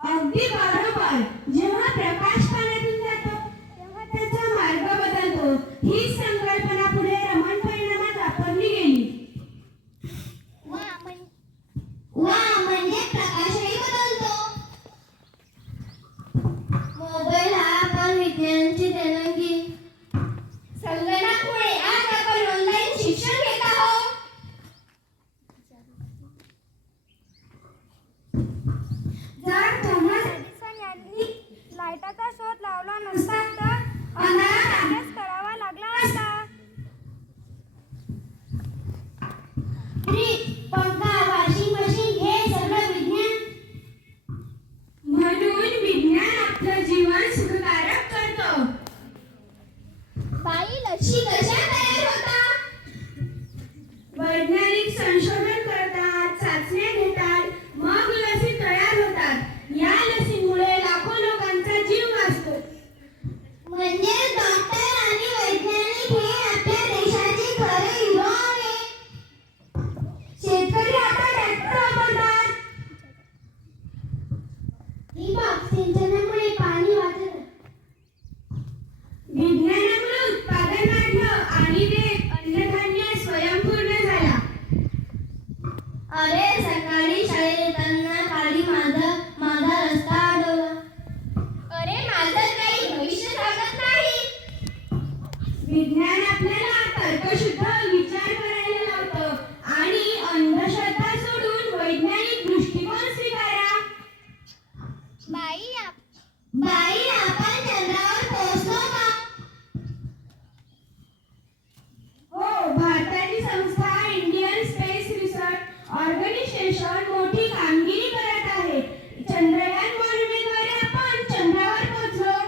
अगदी बरोबर. जेव्हा प्रकाश पाण्यातून जातो तेव्हा त्याचा मार्ग बदलतो. ही संकल्पना पुढे रमण परिणामात वापरली गेली. वा म्हणजे प्रकाशही बदलतो. मोबाईल हा पण विज्ञानाची देणगी. संगणकामुळे आज आपण ऑनलाईन शिक्षण घेत आहोत. जर थॉमस एडिसन यांनी लाईटाचा शोध लावला नसता तर अंधारात करावा लागला असता. फ्रीज, पंखा, वॉशिंग मशीन हे सगळं विज्ञान. म्हणून विज्ञान आपलं जीवन सुखकारक करतं. बाई लशी कशा तयार होतात? वैज्ञानिक संशोधन करतात, चाचण्या घेतात, मग लसी तयार होतात. या लसीमुळे लाखो लोकांचा जीव वाचतो. म्हणजे डॉक्टर आणि वैज्ञानिक हे आपल्या देशाचे खरे हिरो आहेत. शेतकरी आता ट्रॅक्टर वापरतात. ठिबक सिंचनामुळे पाणी वाचत. विज्ञानामुळे उत्पादन वाढलं आणि देश अन्नधान्य स्वयंपूर्ण झाला. अरे सकाळी शाळेत येताना खाली माझा रस्ता अडवला. अरे माझं काही भविष्य सांगत नाही. विज्ञान आपल्याला तर्कशुद्ध विचार करायला लावतं आणि अंधश्रद्धा सोडून वैज्ञानिक दृष्टिकोन स्वीकारा. बाई आपण चंद्रावर पोहोचलो का? हो, भारताची संस्था इंडियन स्पेस रिसर्च ऑर्गनायझेशन मोठी कामगिरी करत आहे. चंद्रयान मोहिमेद्वारे आपण चंद्रावर पोहोचलो.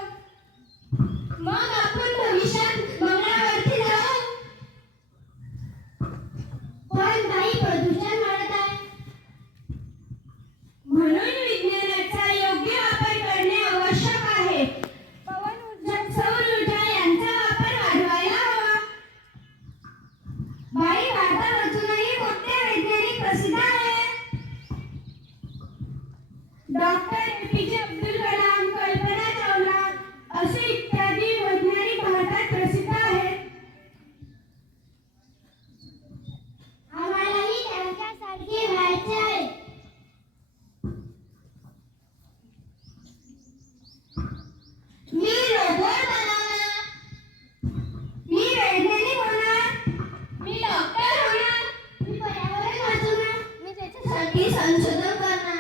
मग आपण भविष्यात मंगळावरती जाऊ. पण काही प्रदूषण वाढत आहे. म्हणून विज्ञानाचा योग्य वापर करणे आवश्यक आहे. पवन ऊर्जा सौर ऊर्जा यांचा वापर वाढवायला हवा. बाई, भारतात अजूनही कोणते वैज्ञानिक प्रसिद्ध आहेत? डॉक्टर APJ अब्दुल कलाम, कल्पना चावला असे इत्यादी वैज्ञानिक भारतात प्रसिद्ध आहेत. आम्हालाही त्यांच्यासारखे व्हायचे आहे. मी रोबोट बनवणार. मी वैज्ञानिक होणार. मी डॉक्टर होणार. मी पर्यावरण वाचवणार. मी त्याच्यासाठी संशोधन करणार.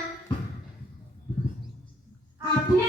आपल्या